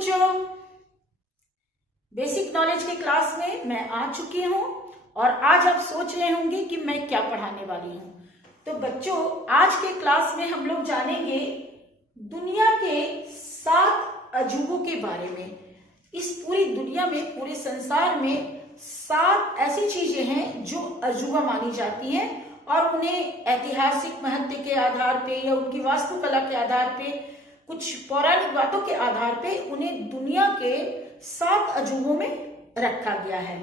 बच्चों, basic knowledge की class में मैं आ चुकी हूँ और आज आप सोच रहे होंगे कि मैं क्या पढ़ाने वाली हूँ। तो बच्चों, आज के क्लास में हम लोग जानेंगे दुनिया के 7 अजूबों के बारे में। इस पूरी दुनिया में, पूरे संसार में 7 ऐसी चीजें हैं जो अजूबा मानी जाती हैं और उन्हें ऐतिहासिक महत्व के आधार पे या उनकी वास्तुकला के आधार पे, कुछ पौराणिक बातों के आधार पे उन्हें दुनिया के 7 अजूबों में रखा गया है,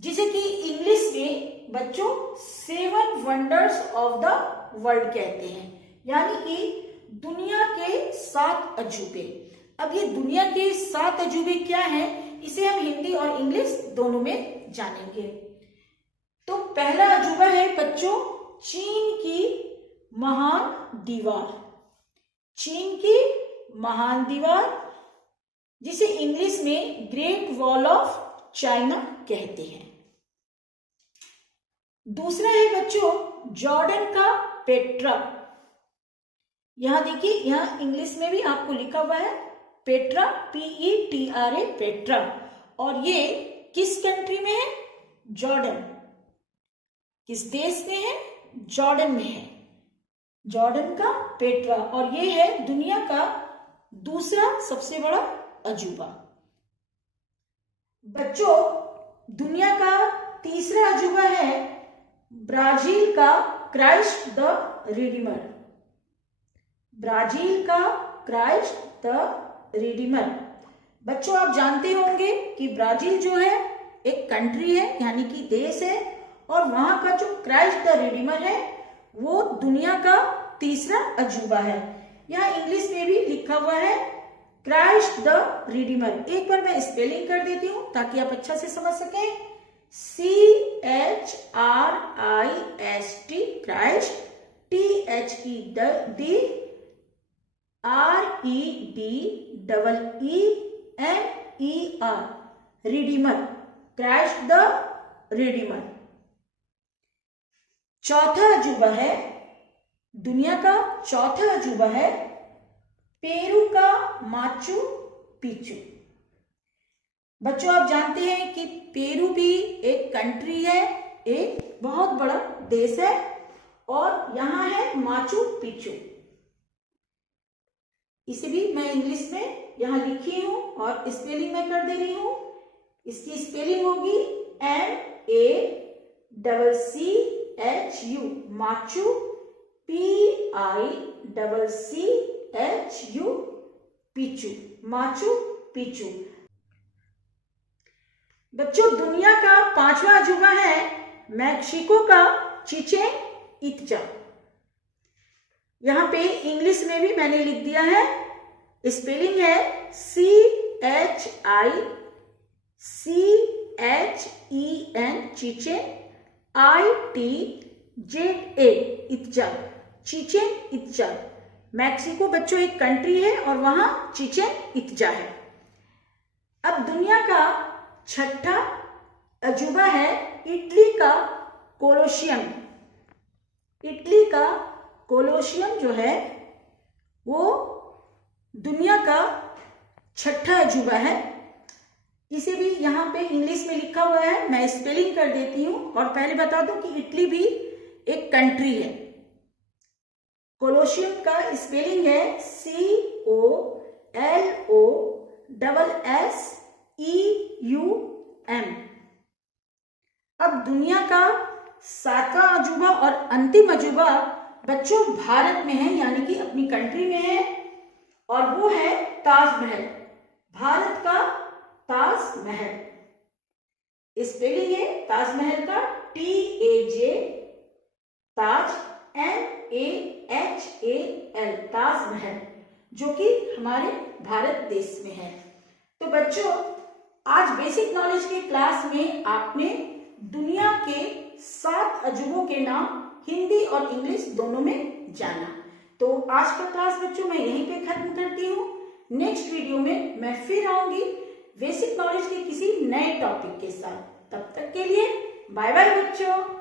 जिसे कि इंग्लिश में बच्चों 7 वंडर्स ऑफ द वर्ल्ड कहते हैं, यानी कि दुनिया के 7 अजूबे। अब ये दुनिया के 7 अजूबे क्या हैं, इसे हम हिंदी और इंग्लिश दोनों में जानेंगे। तो पहला अजूबा है बच्चों चीन की महान दीवार। चीन की महान दीवार, जिसे इंग्लिश में ग्रेट वॉल ऑफ चाइना कहते हैं। दूसरा है बच्चों जॉर्डन का पेट्रा। यहां देखिए, यहां इंग्लिश में भी आपको लिखा हुआ है पेट्रा, PETRA, पेट्रा। और ये किस कंट्री में है? जॉर्डन। किस देश में है? जॉर्डन में है। जॉर्डन का पेट्रा, और ये है दुनिया का दूसरा सबसे बड़ा अजूबा। बच्चों, दुनिया का तीसरा अजूबा है ब्राजील का क्राइस्ट द रिडीमर। ब्राजील का क्राइस्ट द रिडीमर। बच्चों, आप जानते होंगे कि ब्राजील जो है एक कंट्री है, यानी कि देश है, और वहां का जो क्राइस्ट द रिडीमर है वो दुनिया का तीसरा अजूबा है। यहाँ इंग्लिश में भी लिखा हुआ है क्राइस्ट द रिडीमर। एक बार मैं स्पेलिंग कर देती हूँ ताकि आप अच्छा से समझ सकें। CHRIST, Christ, THED, REDEEMER, Redeemer, Christ the Redeemer. चौथा अजूबा है, दुनिया का चौथा अजूबा है पेरू का माचू पिचू। बच्चों, आप जानते हैं कि पेरू भी एक कंट्री है, एक बहुत बड़ा देश है, और यहां है माचू पिचू। इसे भी मैं इंग्लिश में यहां लिखी हूं और स्पेलिंग में कर दे रही हूं। इसकी स्पेलिंग होगी MACCHU, माचू, PICCHU, पिचू, माचू पिचू। बच्चों, दुनिया का 5वां अजूबा है मैक्सिको का चिचेन इत्जा। यहां पे इंग्लिश में भी मैंने लिख दिया है, स्पेलिंग है CHICEN, Chichen, ITZA, इत्जा, Chichen इत्जा। Mexico बच्चों एक कंट्री है और वहां चिचेन इत्जा है। अब दुनिया का 6ठा अजूबा है इटली का कोलोशियम। इटली का कोलोशियम जो है वो दुनिया का 6ठा अजूबा है। इसे भी यहाँ पे इंग्लिश में लिखा हुआ है, मैं स्पेलिंग कर देती हूँ। और पहले बता दूं कि इटली भी एक कंट्री है। कोलोशियम का स्पेलिंग है COLOSSEUM। अब दुनिया का 7वां अजूबा और अंतिम अजूबा बच्चों भारत में है, यानी कि अपनी कंट्री में है, और वो है ताजमहल। भारत का ताजमहल, स्पेलिंग है ताजमहल का TAJ, ताज MAHAL, ताजमहल, जो कि हमारे भारत देश में है। तो बच्चों, आज बेसिक नॉलेज की क्लास में आपने दुनिया के 7 अजूबों के नाम हिंदी और इंग्लिश दोनों में जाना। तो आज का क्लास बच्चों मैं यहीं पे खत्म करती हूँ। नेक्स्ट वीडियो में मैं फिर आऊंगी बेसिक नॉलेज के किसी नए टॉपिक के साथ। तब तक के लिए बाय बाय बच्चों।